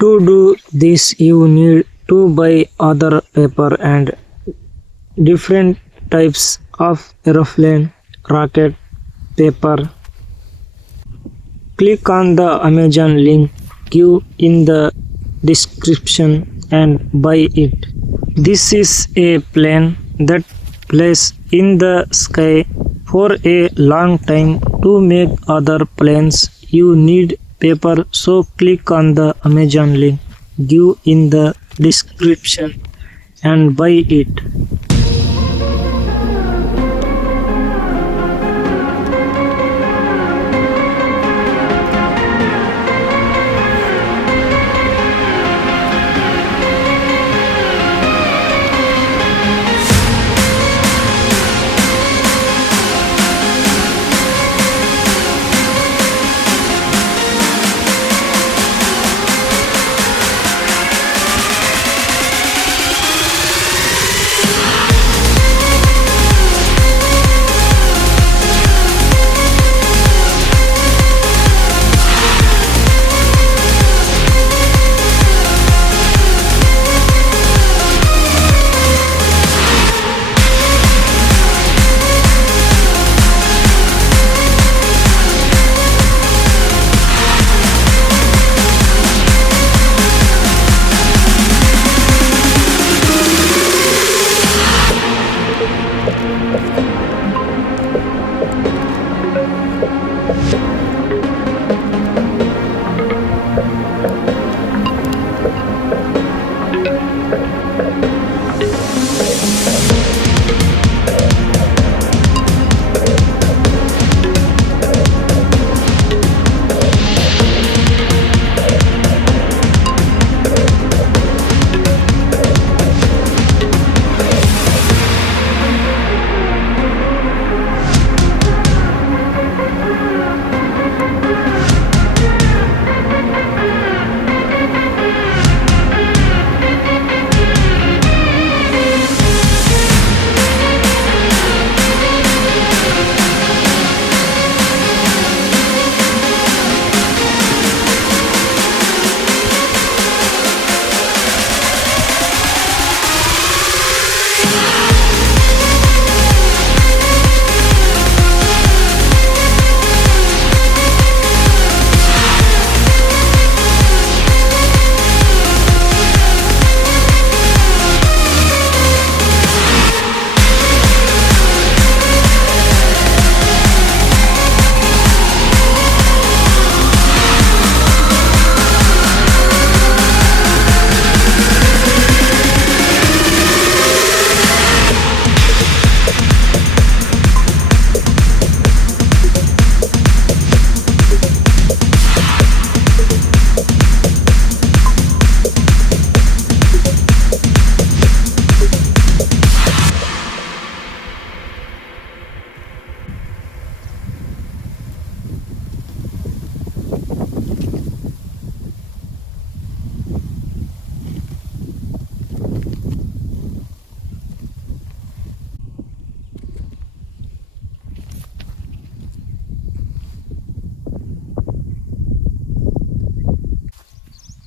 To do this, you need to buy other paper and different types of aeroplane rocket paper. Click on the Amazon link given in the description and buy it. This is a plane that flies in the sky for a long time. To make other planes, you need paper, so click on the Amazon link given in the description and buy it.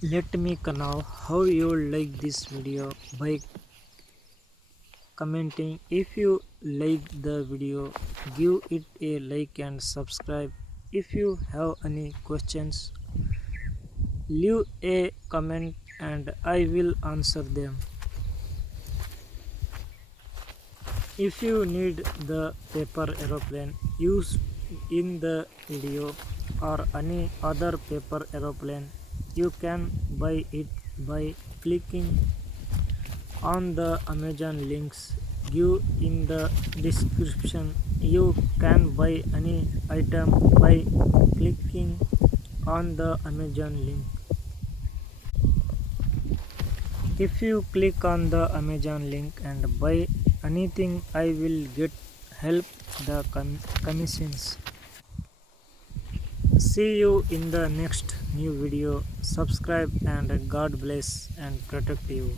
Let me know how you like this video by commenting. If you like the video, give it a like and subscribe. If you have any questions, leave a comment and I will answer them. If you need the paper aeroplane used in the video or any other paper aeroplane, you can buy it by clicking on the Amazon links given in the description. You can buy any item by clicking on the Amazon link. If you click on the Amazon link and buy anything, I will get help the commissions. See you in the next new video. Subscribe and God bless and protect you.